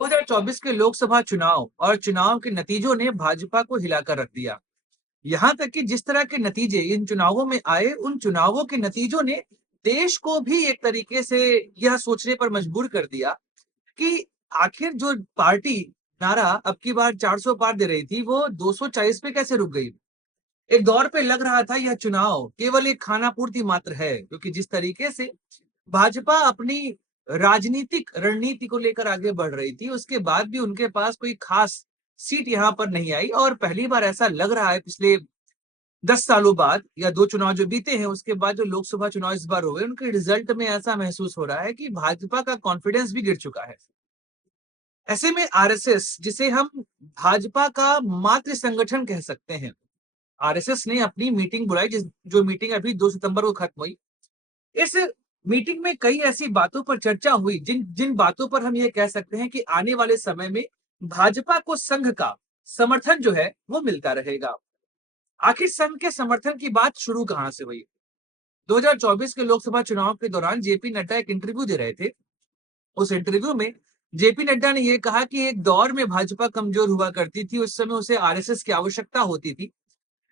2024 के लोकसभा चुनाव और चुनाव के नतीजों ने भाजपा को हिलाकर रख दिया। यहाँ तक कि जिस तरह के नतीजे इन चुनावों में आए, उन चुनावों के नतीजों ने देश को भी एक तरीके से यह सोचने पर मजबूर कर दिया कि आखिर जो पार्टी नारा अब की बार 400 पार दे रही थी, वो 240 पे कैसे रुक गई। एक दौर पे लग रहा था यह चुनाव केवल एक खाना पूर्ति मात्र है, क्योंकि जिस तरीके से भाजपा अपनी राजनीतिक रणनीति को लेकर आगे बढ़ रही थी, उसके बाद भी उनके पास कोई खास सीट यहाँ पर नहीं आई। और पहली बार ऐसा लग रहा है पिछले 10 सालों बाद, या 2 चुनाव जो बीते हैं उसके बाद जो लोकसभा चुनाव इस बार हुए, उनके रिजल्ट में ऐसा महसूस हो रहा है कि भाजपा का कॉन्फिडेंस भी गिर चुका है। ऐसे में आरएसएस, जिसे हम भाजपा का मातृ संगठन कह सकते हैं, आरएसएस ने अपनी मीटिंग बुलाई, जो मीटिंग अभी 2 सितंबर को खत्म हुई। इस मीटिंग में कई ऐसी बातों पर चर्चा हुई जिन जिन बातों पर हम ये कह सकते हैं कि आने वाले समय में भाजपा को संघ का समर्थन जो है वो मिलता रहेगा। आखिर संघ के समर्थन की बात शुरू कहां से हुई? 2024 के लोकसभा चुनाव के दौरान जेपी नड्डा एक इंटरव्यू दे रहे थे। उस इंटरव्यू में जेपी नड्डा ने यह कहा कि एक दौर में भाजपा कमजोर हुआ करती थी, उस समय उसे आरएसएस की आवश्यकता होती थी,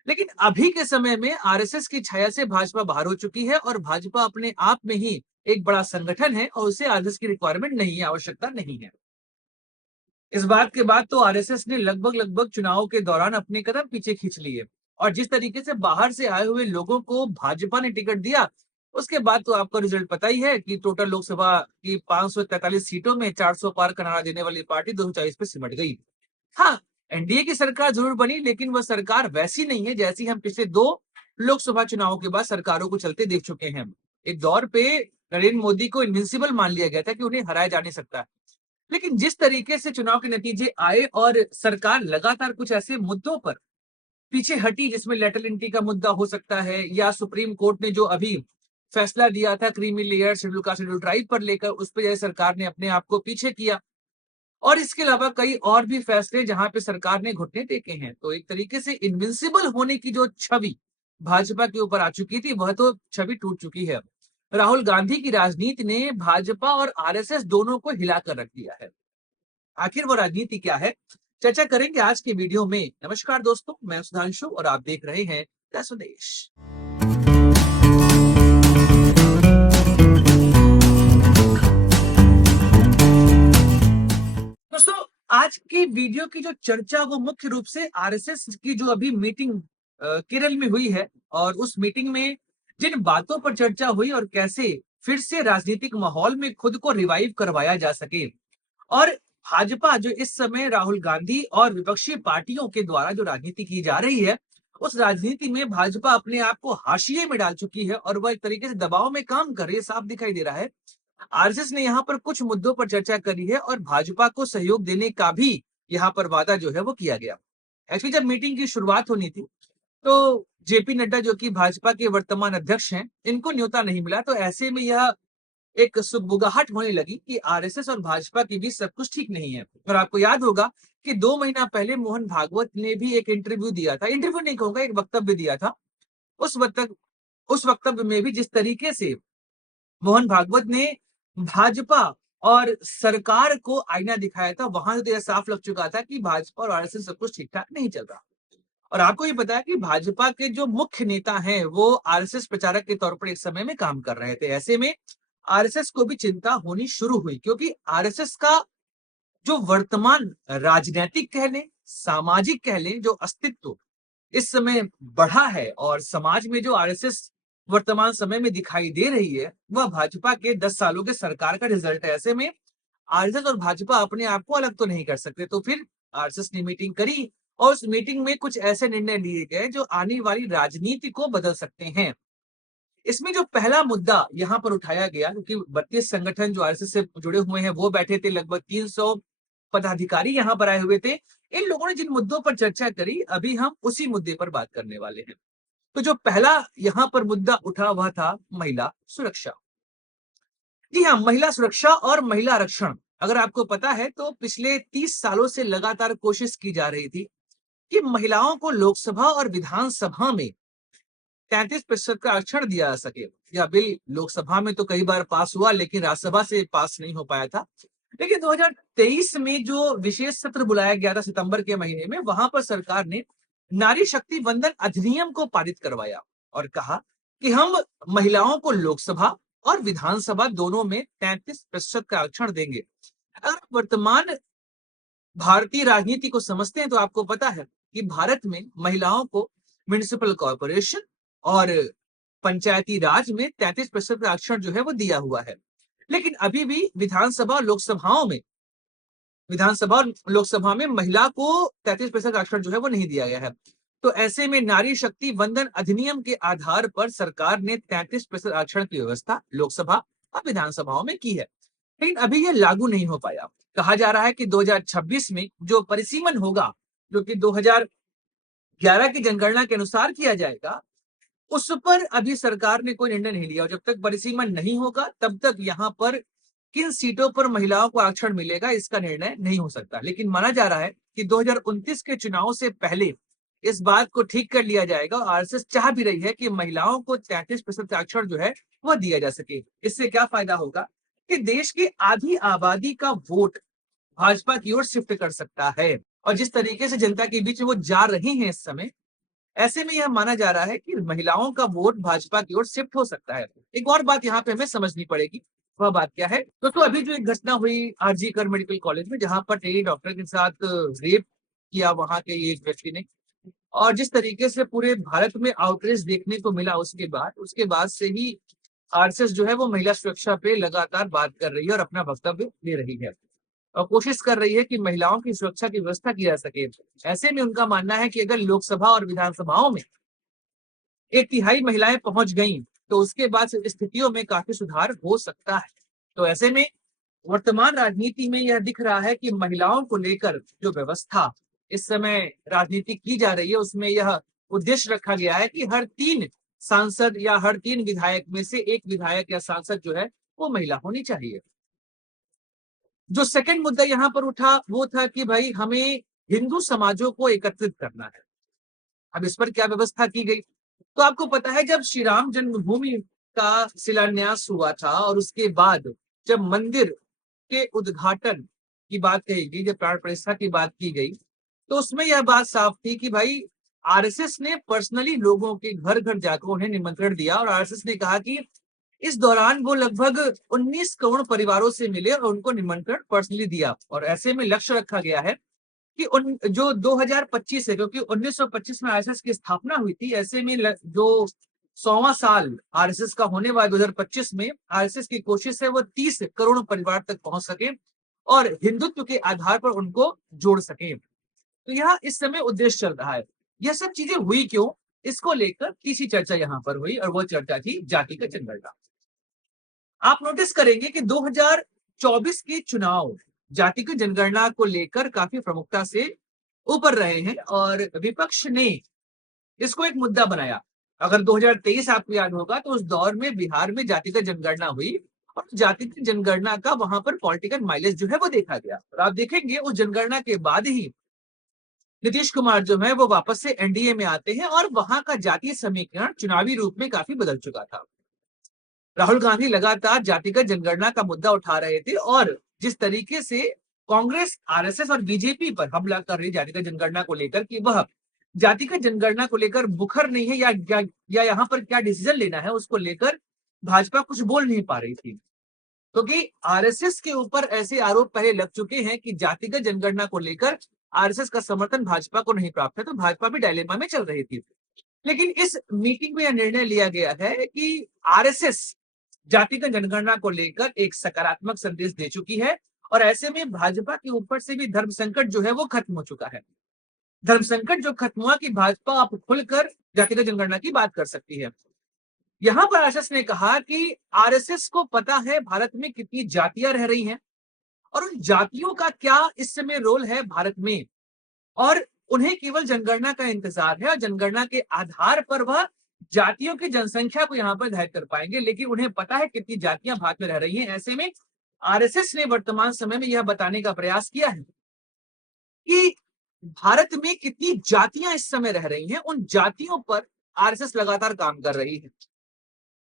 लेकिन अभी के समय में आरएसएस की छाया से भाजपा बाहर हो चुकी है और भाजपा अपने आप में ही एक बड़ा संगठन है और उसे आरएसएस की रिक्वायरमेंट नहीं है, आवश्यकता नहीं है। इस बात के बाद तो आरएसएस ने लगभग लगभग चुनाव के दौरान अपने कदम पीछे खींच लिए, और जिस तरीके से बाहर से आए हुए लोगों को भाजपा ने टिकट दिया, उसके बाद तो आपका रिजल्ट पता ही है कि टोटल लोकसभा की 543 सीटों में 400 पार का नारा देने वाली पार्टी 240 पे सिमट गई। हाँ, एनडीए की सरकार जरूर बनी, लेकिन वह सरकार वैसी नहीं है जैसी हम पिछले 2 लोकसभा चुनावों के बाद सरकारों को चलते देख चुके हैं। एक दौर पे नरेंद्र मोदी को इनविंसिबल मान लिया गया था कि उन्हें हराया जा नहीं सकता। लेकिन जिस तरीके से चुनाव के नतीजे आए और सरकार लगातार कुछ ऐसे मुद्दों पर पीछे हटी, जिसमें लेटरल एंट्री का मुद्दा हो सकता है, या सुप्रीम कोर्ट ने जो अभी फैसला दिया था creamy layer schedule caste schedule tribe पर लेकर, उस पर सरकार ने अपने आप को पीछे किया। और इसके अलावा कई और भी फैसले जहां पे सरकार ने घुटने टेके हैं। तो एक तरीके से इनविंसिबल होने की जो छवि भाजपा के ऊपर आ चुकी थी, वह तो छवि टूट चुकी है। राहुल गांधी की राजनीति ने भाजपा और आरएसएस दोनों को हिलाकर रख दिया है। आखिर वो राजनीति क्या है, चर्चा करेंगे आज के वीडियो में। नमस्कार दोस्तों, मैं सुधांशु और आप देख रहे हैं द स्वदेश। दोस्तों, आज की वीडियो की जो चर्चा वो मुख्य रूप से आरएसएस की जो अभी मीटिंग केरल में हुई है, और उस मीटिंग में जिन बातों पर चर्चा हुई और कैसे फिर से राजनीतिक माहौल में खुद को रिवाइव करवाया जा सके, और भाजपा जो इस समय राहुल गांधी और विपक्षी पार्टियों के द्वारा जो राजनीति की जा रही है, उस राजनीति में भाजपा अपने आप को हाशिए में डाल चुकी है और वह एक तरीके से दबाव में काम कर रही है, साफ दिखाई दे रहा है। आरएसएस ने यहाँ पर कुछ मुद्दों पर चर्चा करी है और भाजपा को सहयोग देने का भी यहाँ पर वादा जो है वो किया गया। एक्चुअली जब मीटिंग की शुरुआत होनी थी, तो जेपी नड्डा जो कि भाजपा के वर्तमान अध्यक्ष हैं, इनको न्योता नहीं मिला। तो ऐसे में यह एक सुगबुगाहट होने लगी कि आरएसएस और भाजपा के बीच सब कुछ ठीक नहीं है। और आपको याद होगा कि 2 महीना पहले मोहन भागवत ने भी एक इंटरव्यू दिया था, इंटरव्यू नहीं कहूंगा, एक वक्तव्य दिया था। उस वक्तव्य में भी जिस तरीके से मोहन भागवत ने भाजपा और सरकार को आईना दिखाया था, वहां से तो यह साफ लग चुका था कि भाजपा और आरएसएस सब कुछ ठीक ठाक नहीं चल रहा। और आपको ये पता है कि भाजपा के जो मुख्य नेता हैं वो आरएसएस प्रचारक के तौर पर एक समय में काम कर रहे थे। ऐसे में आरएसएस को भी चिंता होनी शुरू हुई, क्योंकि आरएसएस का जो वर्तमान राजनीतिक कह लें, सामाजिक कह लें, जो अस्तित्व इस समय बढ़ा है और समाज में जो आरएसएस वर्तमान समय में दिखाई दे रही है, वह भाजपा के 10 सालों के सरकार का रिजल्ट है। ऐसे में आरएसएस और भाजपा अपने आप को अलग तो नहीं कर सकते। तो फिर आरएसएस ने मीटिंग करी और उस मीटिंग में कुछ ऐसे निर्णय लिए गए जो आने वाली राजनीति को बदल सकते हैं। इसमें जो पहला मुद्दा यहाँ पर उठाया गया, क्योंकि 32 संगठन जो आरएसएस से जुड़े हुए हैं वो बैठे थे, लगभग 300 पदाधिकारी यहाँ पर आए हुए थे। इन लोगों ने जिन मुद्दों पर चर्चा करी, अभी हम उसी मुद्दे पर बात करने वाले हैं। तो जो पहला यहाँ पर मुद्दा उठा वह था महिला सुरक्षा। जी हाँ, महिला सुरक्षा और महिला आरक्षण। अगर आपको पता है तो पिछले 30 सालों से लगातार कोशिश की जा रही थी कि महिलाओं को लोकसभा और विधानसभा में 33% का आरक्षण दिया जा सके। यह बिल लोकसभा में तो कई बार पास हुआ, लेकिन राज्यसभा से पास नहीं हो पाया था। लेकिन 2023 में जो विशेष सत्र बुलाया गया था सितंबर के महीने में, वहां पर सरकार ने नारी शक्ति वंदन अधिनियम को पारित करवाया और कहा कि हम महिलाओं को लोकसभा और विधानसभा दोनों में 33% का आरक्षण देंगे। अगर वर्तमान भारतीय राजनीति को समझते हैं तो आपको पता है कि भारत में महिलाओं को म्युनिसिपल कॉर्पोरेशन और पंचायती राज में 33% का आरक्षण जो है वो दिया हुआ है। लेकिन अभी भी विधानसभा और लोकसभा में महिला को 33% आरक्षण जो है वो नहीं दिया गया है। तो ऐसे में नारी शक्ति वंदन अधिनियम के आधार पर सरकार ने 33% आरक्षण की व्यवस्था लोकसभा और विधानसभाओं में की है, लेकिन अभी यह लागू नहीं हो पाया। कहा जा रहा है कि 2026 में जो परिसीमन होगा, जो कि 2011 की जनगणना के अनुसार किया जाएगा, उस पर अभी सरकार ने कोई निर्णय नहीं लिया। और जब तक परिसीमन नहीं होगा तब तक यहाँ पर किन सीटों पर महिलाओं को आरक्षण मिलेगा इसका निर्णय नहीं हो सकता। लेकिन माना जा रहा है कि 2029 के चुनाव से पहले इस बात को ठीक कर लिया जाएगा। और आरएसएस चाह भी रही है कि महिलाओं को 33% आरक्षण जो है वह दिया जा सके। इससे क्या फायदा होगा कि देश की आधी आबादी का वोट भाजपा की ओर शिफ्ट कर सकता है। और जिस तरीके से जनता के बीच में वो जा रही है इस समय, ऐसे में यह माना जा रहा है कि महिलाओं का वोट भाजपा की ओर शिफ्ट हो सकता है। एक और बात यहाँ पे हमें समझनी पड़ेगी, वह बात क्या है? तो अभी जो एक घटना हुई आरजी कर मेडिकल कॉलेज में, जहां पर लेडी डॉक्टर के साथ रेप किया वहां के एक व्यक्ति ने, और जिस तरीके से पूरे भारत में आउटरीच देखने को मिला, उसके बाद से ही आरएसएस जो है वो महिला सुरक्षा पे लगातार बात कर रही है और अपना वक्तव्य दे रही है और कोशिश कर रही है कि महिलाओं की सुरक्षा की व्यवस्था की जा सके। ऐसे में उनका मानना है कि अगर लोकसभा और विधानसभाओं में 1/3 महिलाएं पहुंच गई तो उसके बाद स्थितियों में काफी सुधार हो सकता है। तो ऐसे में वर्तमान राजनीति में यह दिख रहा है कि महिलाओं को लेकर जो व्यवस्था इस समय राजनीति की जा रही है, उसमें यह उद्देश्य रखा गया है कि हर 3 सांसद या हर 3 विधायक में से 1 विधायक या सांसद जो है वो महिला होनी चाहिए। जो सेकंड मुद्दा यहाँ पर उठा वो था कि भाई हमें हिंदू समाजों को एकत्रित करना है। अब इस पर क्या व्यवस्था की गई? तो आपको पता है जब श्री राम जन्मभूमि का शिलान्यास हुआ था और उसके बाद जब मंदिर के उद्घाटन की बात कही गई, जब प्राण प्रतिष्ठा की बात की गई, तो उसमें यह बात साफ थी कि भाई आरएसएस ने पर्सनली लोगों के घर घर जाकर उन्हें निमंत्रण दिया और आरएसएस ने कहा कि इस दौरान वो लगभग 19 करोड़ परिवारों से मिले और उनको निमंत्रण पर्सनली दिया। और ऐसे में लक्ष्य रखा गया है कि उन जो 2025 है, क्योंकि 1925 में आरएसएस की स्थापना हुई थी, ऐसे में जो 100वां साल आरएसएस का होने वाला 2025 में आरएसएस की कोशिश है वो 30 करोड़ परिवार तक पहुंच सके और हिंदुत्व के आधार पर उनको जोड़ सके। तो यह इस समय उद्देश्य चल रहा है। यह सब चीजें हुई क्यों, इसको लेकर तीसरी चर्चा यहाँ पर हुई और वो चर्चा थी जातिगत जनगणना। आप नोटिस करेंगे कि 2024 के चुनाव जातिगत जनगणना को लेकर काफी प्रमुखता से ऊपर रहे हैं और विपक्ष ने इसको एक मुद्दा बनाया। अगर 2023 आपको याद होगा तो उस दौर में बिहार में जातिगत जनगणना हुई और जातिगत जनगणना का वहां पर पॉलिटिकल माइलेज जो है वो देखा गया। और आप देखेंगे उस जनगणना के बाद ही नीतीश कुमार जो है वो वापस से एनडीए में आते हैं और वहां का जातीय समीकरण चुनावी रूप में काफी बदल चुका था। राहुल गांधी लगातार जातिगत जनगणना का मुद्दा उठा रहे थे और जिस तरीके से कांग्रेस, आरएसएस और बीजेपी पर हमला कर रही जातिगत जनगणना को लेकर कि वह जातिगत जनगणना को लेकर मुखर नहीं है या यहाँ पर क्या डिसीजन लेना है उसको लेकर भाजपा कुछ बोल नहीं पा रही थी, क्योंकि आरएसएस के ऊपर ऐसे आरोप पहले लग चुके हैं कि जातिगत जनगणना को लेकर आरएसएस का समर्थन भाजपा को नहीं प्राप्त है, तो भाजपा भी डायलेमा में चल रही थी। लेकिन इस मीटिंग में यह निर्णय लिया गया है कि आरएसएस जातिगत जनगणना को लेकर एक सकारात्मक संदेश दे चुकी है और ऐसे में भाजपा के ऊपर से भी धर्म संकट जो है वो खत्म हो चुका है। धर्म संकट जो खत्म हुआ कि भाजपा अब खुलकर जातिगत जनगणना की बात कर सकती है। यहां पर आरएसएस ने कहा कि आरएसएस को पता है भारत में कितनी जातियां रह रही हैं और उन जातियों का क्या इस समय रोल है भारत में, और उन्हें केवल जनगणना का इंतजार है और जनगणना के आधार पर वह जातियों की जनसंख्या को यहाँ पर निर्धारित कर पाएंगे। लेकिन उन्हें पता है कितनी जातियां भारत में रह रही हैं। ऐसे में आरएसएस ने वर्तमान समय में यह बताने का प्रयास किया है कि भारत में कितनी जातियां इस समय रह रही हैं, उन जातियों पर आरएसएस लगातार काम कर रही है।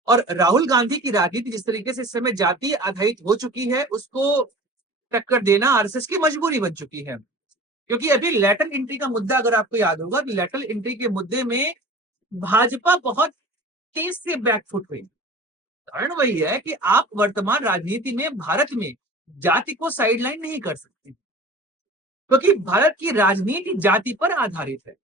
और राहुल गांधी की राजनीति जिस तरीके से इस समय जाति आधारित हो चुकी है, उसको टक्कर देना आरएसएस की मजबूरी बन चुकी है। क्योंकि अभी लेटरल एंट्री का मुद्दा अगर आपको याद होगा तो लेटरल एंट्री के मुद्दे में भाजपा बहुत तेज से बैकफुट हुई। कारण वही है कि आप वर्तमान राजनीति में भारत में जाति को साइडलाइन नहीं कर सकते, क्योंकि भारत की राजनीति जाति पर आधारित है।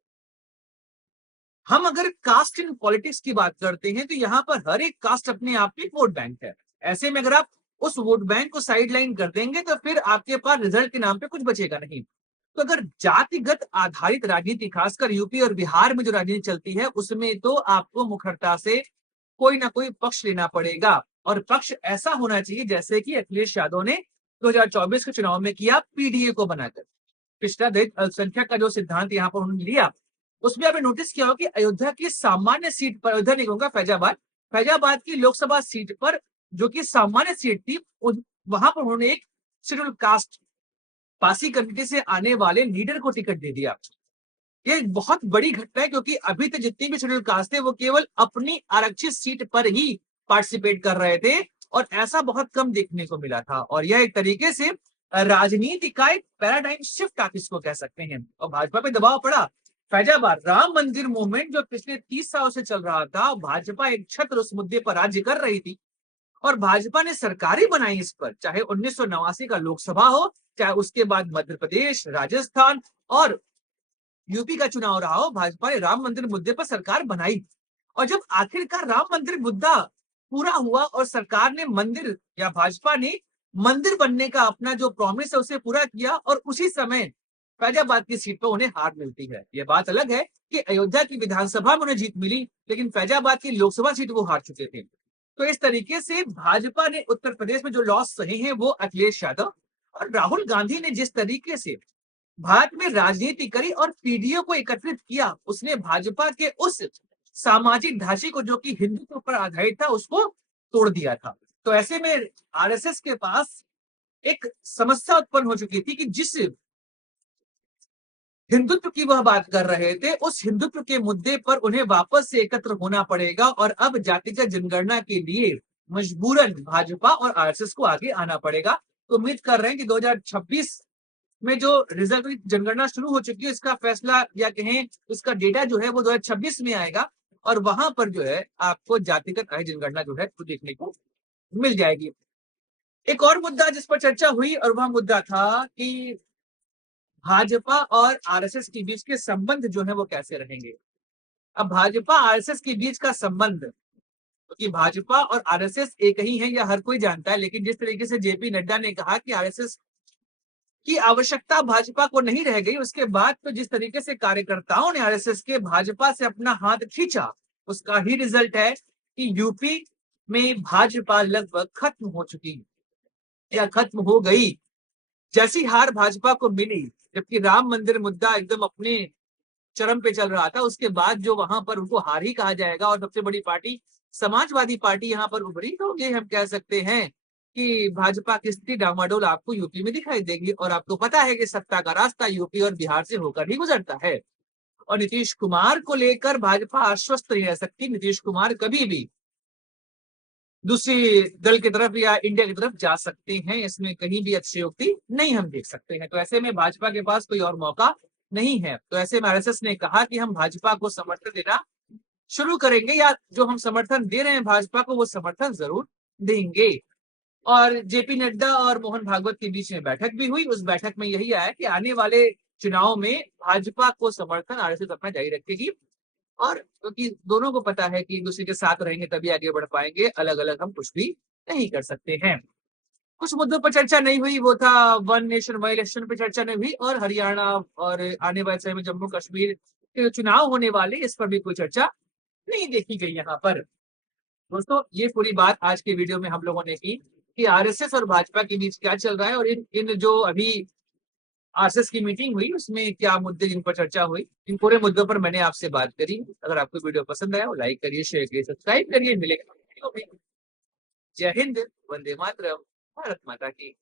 हम अगर कास्ट इन पॉलिटिक्स की बात करते हैं तो यहाँ पर हर एक कास्ट अपने आप में वोट बैंक है। ऐसे में अगर आप उस वोट बैंक को साइडलाइन कर देंगे तो फिर आपके पास रिजल्ट के नाम पे कुछ बचेगा नहीं। तो अगर जातिगत आधारित राजनीति, खासकर यूपी और बिहार में जो राजनीति चलती है, उसमें तो आपको मुखरता से कोई ना कोई पक्ष लेना पड़ेगा, और पक्ष ऐसा होना चाहिए जैसे कि अखिलेश यादव ने 2024 के चुनाव में किया, पीडीए को बनाकर। पिछड़ा दलित अल्पसंख्यक का जो सिद्धांत यहाँ पर उन्होंने लिया, उसमें आपने नोटिस किया हो कि अयोध्या की सामान्य सीट पर, अयोध्या नहीं कहूंगा, फैजाबाद की लोकसभा सीट पर जो कि सामान्य सीट थी, वहां पर उन्होंने एक शेड्यूल कास्ट पासी कम्युनिटी से आने वाले लीडर को टिकट दे दिया। ये एक बहुत बड़ी घटना है, क्योंकि अभी तक जितनी भी शेड्यूल कास्ट थे वो केवल अपनी आरक्षित सीट पर ही पार्टिसिपेट कर रहे थे, और ऐसा बहुत कम देखने को मिला था। और यह एक तरीके से राजनीति का एक पैराडाइम शिफ्ट आप इसको कह सकते हैं, और भाजपा पे दबाव पड़ा। फैजाबाद राम मंदिर मूवमेंट जो पिछले 30 सालों से चल रहा था, भाजपा एक छत्र उस मुद्दे पर राज्य कर रही थी, और भाजपा ने सरकारी बनाई इस पर, चाहे 1989 का लोकसभा हो, चाहे उसके बाद मध्य प्रदेश, राजस्थान और यूपी का चुनाव रहा हो, भाजपा ने राम मंदिर मुद्दे पर सरकार बनाई। और जब आखिरकार राम मंदिर मुद्दा पूरा हुआ और सरकार ने मंदिर, या भाजपा ने मंदिर बनने का अपना जो प्रॉमिस है उसे पूरा किया, और उसी समय फैजाबाद की सीट पर उन्हें हार मिलती है। यह बात अलग है कि अयोध्या की विधानसभा में उन्हें जीत मिली, लेकिन फैजाबाद की लोकसभा सीट वो हार चुके थे। तो इस तरीके से भाजपा ने उत्तर प्रदेश में जो लॉस सहे हैं वो अखिलेश यादव और राहुल गांधी ने जिस तरीके से भारत में राजनीति करी और पीडीओ को एकत्रित किया, उसने भाजपा के उस सामाजिक ढांचे को जो कि हिंदुत्व पर आधारित था उसको तोड़ दिया था। तो ऐसे में आरएसएस के पास एक समस्या उत्पन्न हो चुकी थी कि जिस हिंदुत्व की वह बात कर रहे थे, उस हिंदुत्व के मुद्दे पर उन्हें वापस से एकत्र होना पड़ेगा, और अब जातिगत जनगणना के लिए मजबूरन भाजपा और आरएसएस को आगे आना पड़ेगा। तो उम्मीद कर रहे हैं कि 2026 में जो रिजल्ट जनगणना शुरू हो चुकी है, इसका फैसला या कहें इसका डेटा जो है वो 2026 में आएगा, और वहां पर जो है आपको जातिगत आय जनगणना जो है वो देखने को मिल जाएगी। एक और मुद्दा जिस पर चर्चा हुई, और वह मुद्दा था कि भाजपा और आरएसएस के बीच के संबंध जो है वो कैसे रहेंगे। अब भाजपा आरएसएस के बीच का संबंध, क्योंकि तो भाजपा और आरएसएस एक ही है, यह हर कोई जानता है, लेकिन जिस तरीके से जेपी नड्डा ने कहा कि आरएसएस की आवश्यकता भाजपा को नहीं रह गई, उसके बाद तो जिस तरीके से कार्यकर्ताओं ने आरएसएस के भाजपा से अपना हाथ खींचा, उसका ही रिजल्ट है कि यूपी में भाजपा लगभग खत्म हो चुकी या खत्म हो गई। जैसी हार भाजपा को मिली, जबकि राम मंदिर मुद्दा एकदम अपने चरम पे चल रहा था, उसके बाद जो वहां पर उनको हार ही कहा जाएगा, और सबसे बड़ी पार्टी समाजवादी पार्टी यहाँ पर उभरी, तो ये हम कह सकते हैं कि भाजपा की स्थिति डामाडोल आपको यूपी में दिखाई देगी। और आपको पता है कि सत्ता का रास्ता यूपी और बिहार से होकर ही गुजरता है, और नीतीश कुमार को लेकर भाजपा आश्वस्त नहीं रह सकती। नीतीश कुमार कभी भी दूसरी दल की तरफ या इंडिया की तरफ जा सकते हैं, इसमें कहीं भी अतिशयोक्ति नहीं हम देख सकते हैं। तो ऐसे में भाजपा के पास कोई और मौका नहीं है। तो ऐसे में आरएसएस ने कहा कि हम भाजपा को समर्थन देना शुरू करेंगे, या जो हम समर्थन दे रहे हैं भाजपा को वो समर्थन जरूर देंगे। और जेपी नड्डा और मोहन भागवत के बीच में बैठक भी हुई। उस बैठक में यही आया कि आने वाले चुनाव में भाजपा को समर्थन आरएसएस अपना जारी रखेगी, और क्योंकि दोनों को पता है कि एक दूसरे के साथ रहेंगे तभी आगे बढ़ पाएंगे, अलग अलग हम कुछ भी नहीं कर सकते हैं। कुछ मुद्दों पर चर्चा नहीं हुई, वो था वन नेशन वन इलेक्शन पे चर्चा नहीं हुई, और हरियाणा और आने वाले समय में जम्मू कश्मीर के चुनाव होने वाले, इस पर भी कोई चर्चा नहीं देखी गई यहाँ पर। दोस्तों, ये पूरी बात आज के वीडियो में हम लोगों ने की कि आरएसएस और भाजपा के बीच क्या चल रहा है, और इन जो अभी आरएसएस की मीटिंग हुई उसमें क्या मुद्दे जिन पर चर्चा हुई, इन पूरे मुद्दों पर मैंने आपसे बात करी। अगर आपको वीडियो पसंद आया हो लाइक करिए, शेयर करिए, सब्सक्राइब करिए। मिलेगा वीडियो में। जय हिंद, वंदे मातरम, भारत माता की